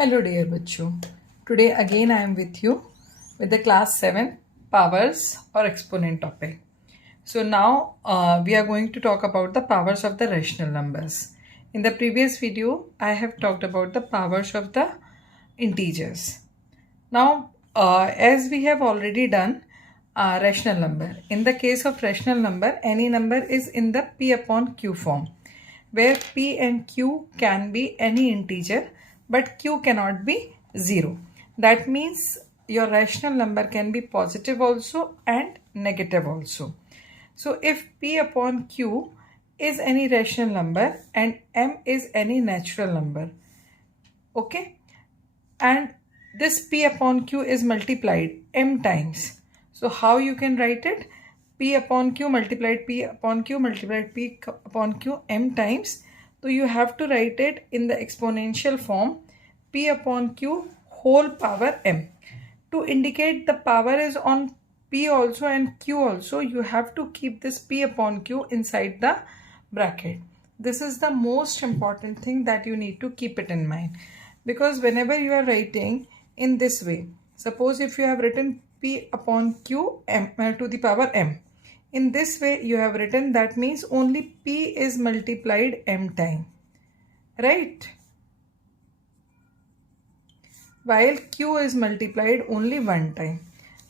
Hello dear बच्चों. Today again I am with you with the class 7 powers or exponent topic. So now we are going to talk about the powers of the rational numbers. In the previous video I have talked about the powers of the integers. Now as we have already done rational number. In the case of rational number, any number is in the P upon Q form, where P and Q can be any integer but Q cannot be 0. That means your rational number can be positive also and negative also. So if P upon Q is any rational number and M is any natural number, okay, and this P upon Q is multiplied M times. So how you can write it? P upon Q multiplied P upon Q multiplied P upon Q M times. So you have to write it in the exponential form P upon Q whole power M. To indicate the power is on P also and Q also, you have to keep this P upon Q inside the bracket. This is the most important thing that you need to keep it in mind. Because whenever you are writing in this way, suppose if you have written P upon Q M to the power M. In this way you have written, that means only P is multiplied M time, right? While Q is multiplied only one time.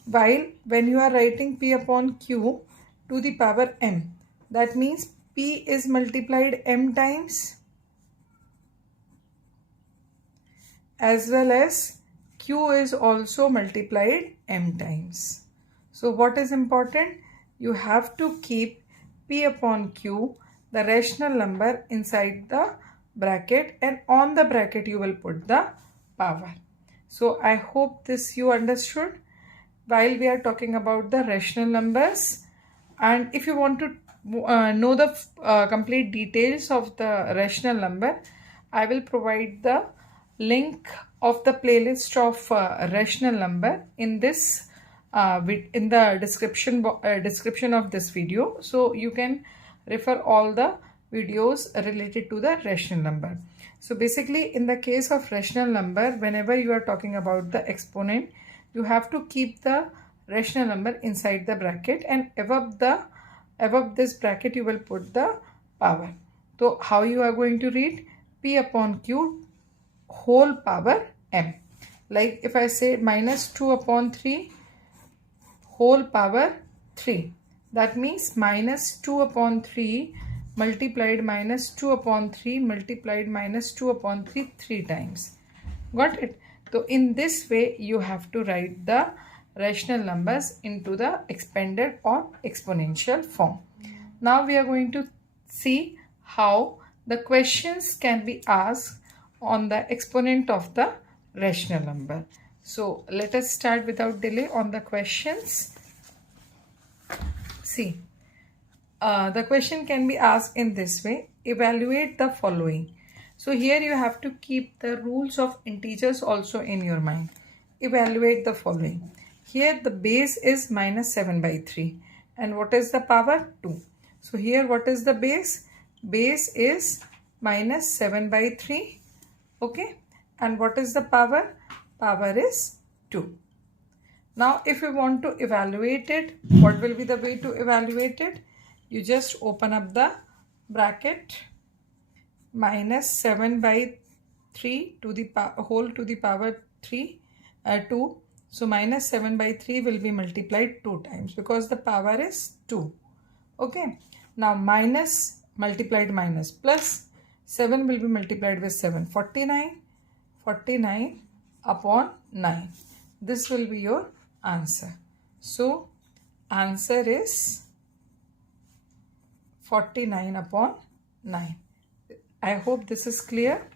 While when you are writing P upon Q to the power M, that means P is multiplied M times as well as Q is also multiplied M times. So what is important? You have to keep P upon Q, the rational number, inside the bracket, and on the bracket you will put the power. So I hope this you understood while we are talking about the rational numbers. And if you want to know the complete details of the rational number, I will provide the link of the playlist of rational number in this in the description of this video, so you can refer all the videos related to the rational number. So basically in the case of rational number, whenever you are talking about the exponent, you have to keep the rational number inside the bracket, and above this bracket you will put the power. So how you are going to read? P upon Q whole power M. Like if I say minus 2 upon 3 whole power 3, that means minus 2 upon 3 multiplied minus 2 upon 3 multiplied minus 2 upon 3 3 times. Got it? So in this way you have to write the rational numbers into the expanded or exponential form. Now we are going to see how the questions can be asked on the exponent of the rational number. So let us start without delay on the questions. See, the question can be asked in this way: evaluate the following. So here you have to keep the rules of integers also in your mind. Evaluate the following. Here the base is minus 7 by 3. And what is the power? 2. So here what is the base? Base is minus 7 by 3. Okay. And what is the power? Power is 2. Now if you want to evaluate it, what will be the way to evaluate it? You just open up the bracket, minus 7 by 3 to the whole to the power 3, 2. So minus 7 by 3 will be multiplied 2 times because the power is 2. Okay. Now minus multiplied minus plus 7 will be multiplied with 7. 49 upon 9. This will be your answer. So answer is 49 upon 9. I hope this is clear.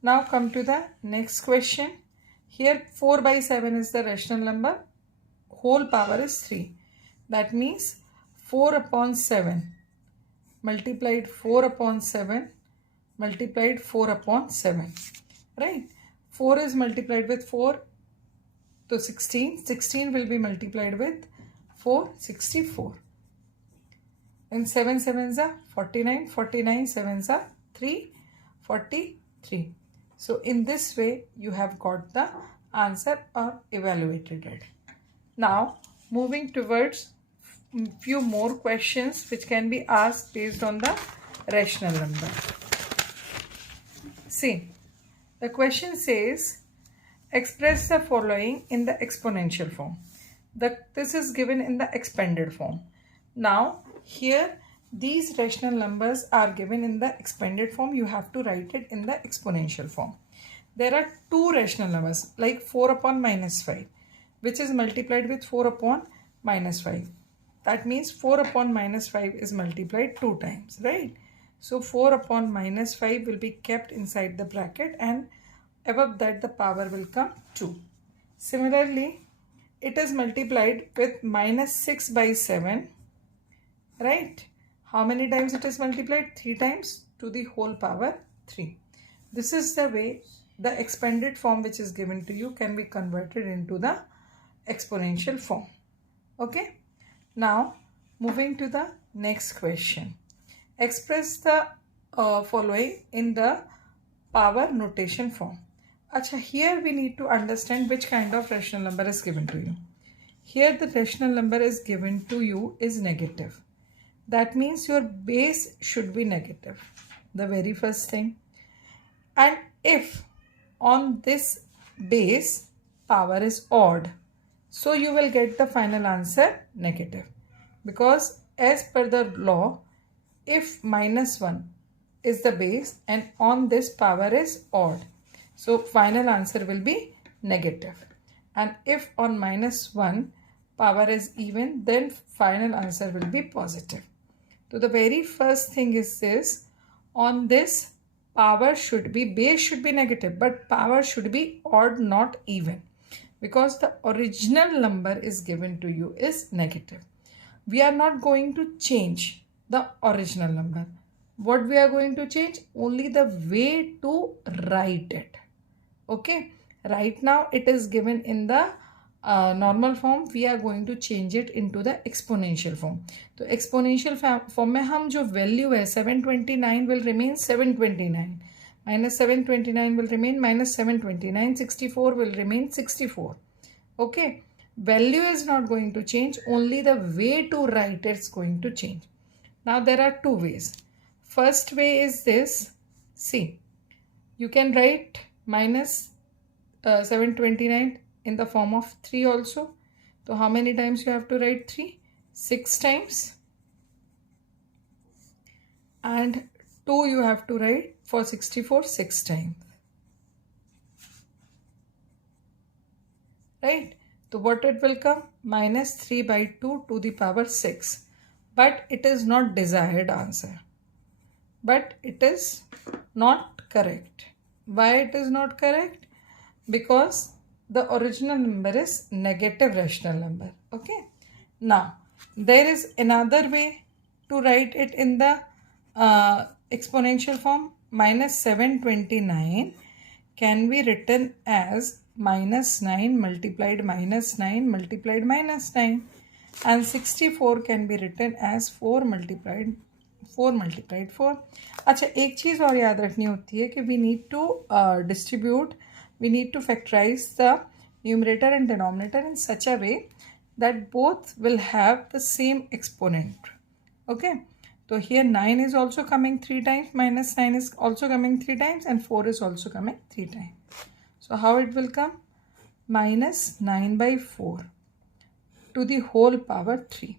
Now come to the next question. Here 4 by 7 is the rational number. Whole power is 3. That means 4 upon 7 multiplied 4 upon 7 multiplied 4 upon 7. Right? 4 is multiplied with 4. So 16. 16 will be multiplied with 4. 64. And 7 sevens are 49. 49 sevens are 3. 43. So in this way you have got the answer or evaluated it. Now moving towards few more questions which can be asked based on the rational number. See, the question says express the following in the exponential form. This is given in the expanded form. Now here these rational numbers are given in the expanded form. You have to write it in the exponential form. There are two rational numbers like 4 upon minus 5 which is multiplied with 4 upon minus 5. That means 4 upon minus 5 is multiplied 2 times, right? So 4 upon minus 5 will be kept inside the bracket and above that the power will come 2. Similarly, it is multiplied with minus 6 by 7, right? How many times it is multiplied? 3 times to the whole power 3. This is the way the expanded form which is given to you can be converted into the exponential form. Okay. Now moving to the next question. Express the following in the power notation form. Acha, here we need to understand which kind of rational number is given to you. Here the rational number is given to you is negative. That means your base should be negative. The very first thing. And if on this base power is odd, so you will get the final answer negative. Because as per the law, if minus 1 is the base and on this power is odd, so final answer will be negative. And if on minus 1 power is even, then final answer will be positive. So the very first thing is this, on this power should be, base should be negative, but power should be odd, not even, because the original number is given to you is negative. We are not going to change the original number. What we are going to change? Only the way to write it. Okay. Right now it is given in the normal form. We are going to change it into the exponential form. So exponential form में हम जो value है 729 will remain 729. Minus 729 will remain minus 729. 64 will remain 64. Okay. Value is not going to change. Only the way to write it is going to change. Now there are two ways. First way is this. See, you can write minus 729 in the form of 3 also. So how many times you have to write 3? 6 times. And 2 you have to write for 64 6 times. Right? So what it will come? Minus 3 by 2 to the power 6. But it is not desired answer. But it is not correct. Why it is not correct? Because the original number is negative rational number. Okay. Now, there is another way to write it in the exponential form. Minus 729 can be written as minus 9 multiplied minus 9 multiplied minus 9. And 64 can be written as 4 multiplied 4 multiplied 4. अच्छा, एक चीज़ और याद रखनी होती है कि we need to distribute, we need to factorize the numerator and denominator in such a way that both will have the same exponent. Okay. So here 9 is also coming 3 times, minus 9 is also coming 3 times, and 4 is also coming 3 times. So how it will come? Minus 9 by 4 to the whole power 3.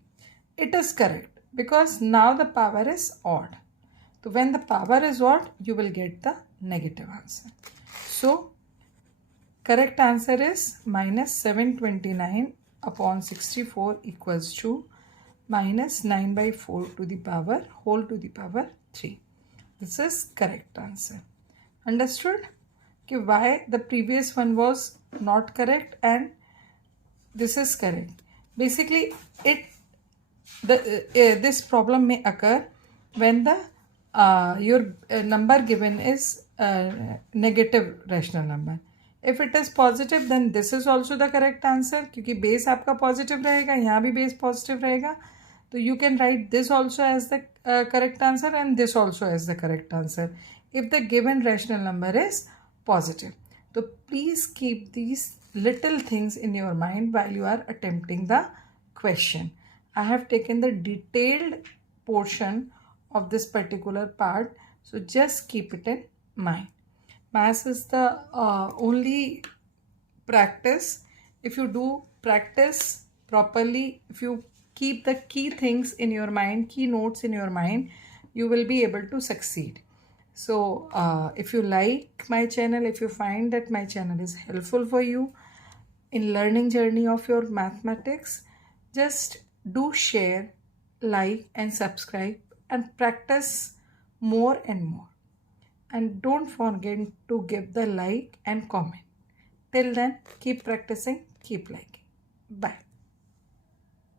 It is correct because now the power is odd. So when the power is odd, you will get the negative answer. So correct answer is minus 729 upon 64 equals to minus 9 by 4 to the power whole to the power 3. This is correct answer. Understood? Okay, why the previous one was not correct and this is correct. Basically, this problem may occur when the your number given is negative rational number. If it is positive, then this is also the correct answer. क्योंकि base आपका positive रहेगा, यहाँ भी base positive रहेगा. So you can write this also as the correct answer and this also as the correct answer. If the given rational number is positive. So please keep these little things in your mind while you are attempting the question. I have taken the detailed portion of this particular part, so just keep it in mind. Maths is the only practice. If you do practice properly, if you keep the key things in your mind, key notes in your mind, you will be able to succeed. So if you like my channel, if you find that my channel is helpful for you in learning journey of your mathematics, just do share, like and subscribe and practice more and more. And don't forget to give the like and comment. Till then, keep practicing, keep liking. Bye.